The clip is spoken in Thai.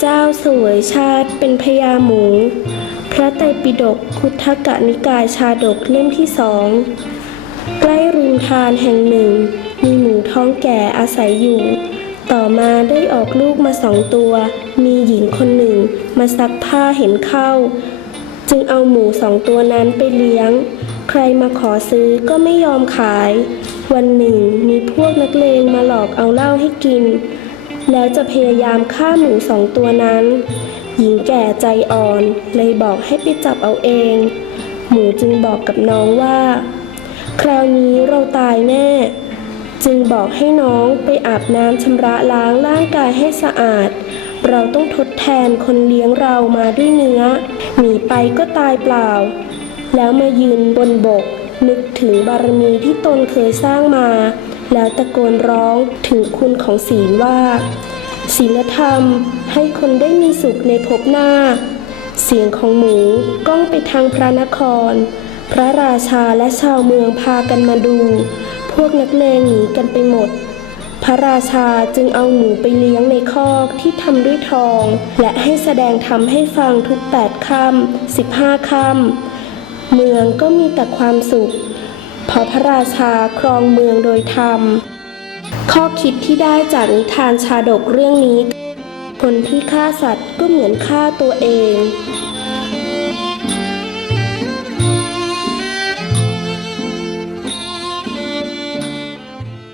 เจ้าเสวยชาติเป็นพญาหมู พระไตรปิฎกคุทธกนิกายชาดกเล่มที่สอง ใกล้รุมทานแห่งหนึ่ง มีหมูท้องแก่อาศัยอยู่ ต่อมาได้ออกลูกมาสองตัว มีหญิงคนหนึ่งมาซักผ้าเห็นเข้า จึงเอาหมูสองตัวนั้นไปเลี้ยง ใครมาขอซื้อก็ไม่ยอมขาย วันหนึ่งมีพวกนักเลงมาหลอกเอาเหล้าให้กิน แล้วจะพยายามฆ่าหมูสองตัวนั้น หญิงแก่ใจอ่อนเลยบอกให้ไปจับเอาเอง หมูจึงบอกกับน้องว่า คราวนี้เราตายแน่ จึงบอกให้น้องไปอาบน้ำชำระล้างร่างกายให้สะอาด เราต้องทดแทนคนเลี้ยงเรามาด้วยเนื้อ หนีไปก็ตายเปล่า แล้วมายืนบนบก นึกถึงบารมีที่ตนเคยสร้างมา ตะโกนร้องถึงคุณของศีลว่าศีลธรรมให้คนได้มีสุขในภพหน้า เสียงของหมูก้องไปทางพระนคร พระราชาและชาวเมืองพากันมาดู พวกนักเลงหนีกันไปหมด พระราชาจึงเอาหมูไปเลี้ยงในคอกที่ทำด้วยทอง และให้แสดงธรรมให้ฟังทุกแปดค่ำสิบห้าค่ำเมืองก็มีแต่ความสุข เพราะพระราชาครองเมืองโดยธรรม ข้อคิดที่ได้จากนิทานชาดกเรื่องนี้ คนที่ฆ่าสัตว์ก็เหมือนฆ่าตัวเอง